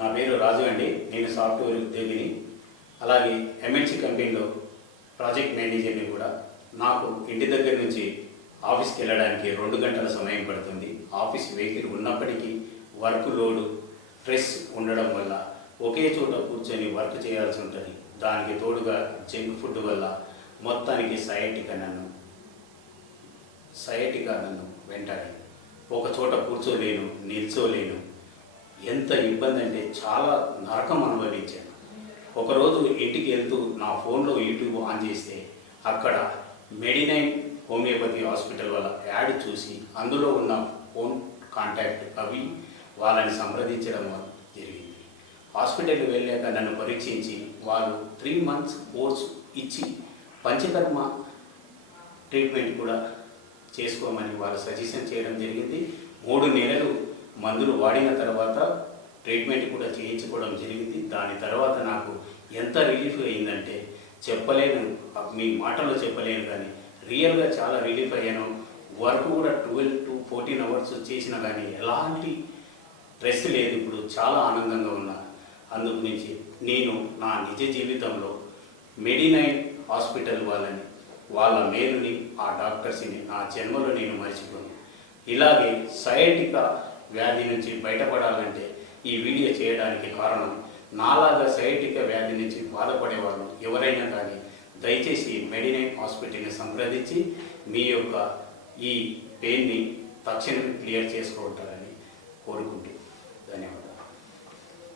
నా పేరు రాజు అండి. నేను సాఫ్ట్వేర్ ఉద్యోగిని, అలాగే ఎంఎన్సి కంపెనీలో ప్రాజెక్ట్ మేనేజర్ని కూడా. నాకు ఇంటి దగ్గర నుంచి ఆఫీస్కి వెళ్ళడానికి 2 గంటల సమయం పడుతుంది. ఆఫీస్ వెహికల్ ఉన్నప్పటికీ వర్క్ లోడు, స్ట్రెస్ ఉండడం వల్ల ఒకే చోట కూర్చొని వర్క్ చేయాల్సి ఉంటుంది. దానికి తోడుగా జంక్ ఫుడ్ వల్ల మొత్తానికి సయాటికా నన్ను వెంటాడి ఒక చోట కూర్చోలేను, నిల్చోలేను. ఎంత ఇబ్బంది అంటే చాలా నరకం అనుభవించాను. ఒకరోజు ఇంటికి వెళ్తూ నా ఫోన్లో యూట్యూబ్ ఆన్ చేస్తే అక్కడ మెడినైన్ హోమియోపతి హాస్పిటల్ వాళ్ళ యాడ్ చూసి అందులో ఉన్న ఫోన్ కాంటాక్ట్ అవి వాళ్ళని సంప్రదించడం జరిగింది. హాస్పిటల్కి వెళ్ళాక నన్ను పరీక్షించి వాళ్ళు 3 months కోర్స్ ఇచ్చి పంచకర్మ ట్రీట్మెంట్ కూడా చేసుకోమని వాళ్ళు సజెషన్ చేయడం జరిగింది. 3 నెలలు మందులు వాడిన తర్వాత ట్రీట్మెంట్ కూడా చేయించుకోవడం జరిగింది. దాని తర్వాత నాకు ఎంత రిలీఫ్ అయిందంటే చెప్పలేను, మీ మాటల్లో చెప్పలేను. కానీ రియల్గా చాలా రిలీఫ్ అయ్యాను. వర్క్ కూడా 12 to 14 hours చేసినా కానీ ఎలాంటి స్ట్రెస్ లేదు. ఇప్పుడు చాలా ఆనందంగా ఉన్నాను. అందుకు నుంచి నేను నా నిజ జీవితంలో మెడినైన్ హాస్పిటల్ వాళ్ళ మేలుని, ఆ డాక్టర్స్ని నా జన్మలో నేను మర్చిపోను. ఇలాగే సయాటికా వ్యాధి నుంచి బయటపడాలంటే ఈ వీడియో చేయడానికి కారణం, నాలాగా సయాటికా వ్యాధి నుంచి బాధపడేవాళ్ళు ఎవరైనా కానీ దయచేసి మెడినైన్ హాస్పిటల్ని సంప్రదించి మీ యొక్క ఈ పెయిన్ని తక్షణమే క్లియర్ చేసుకుంటారని కోరుకుంటున్నాను.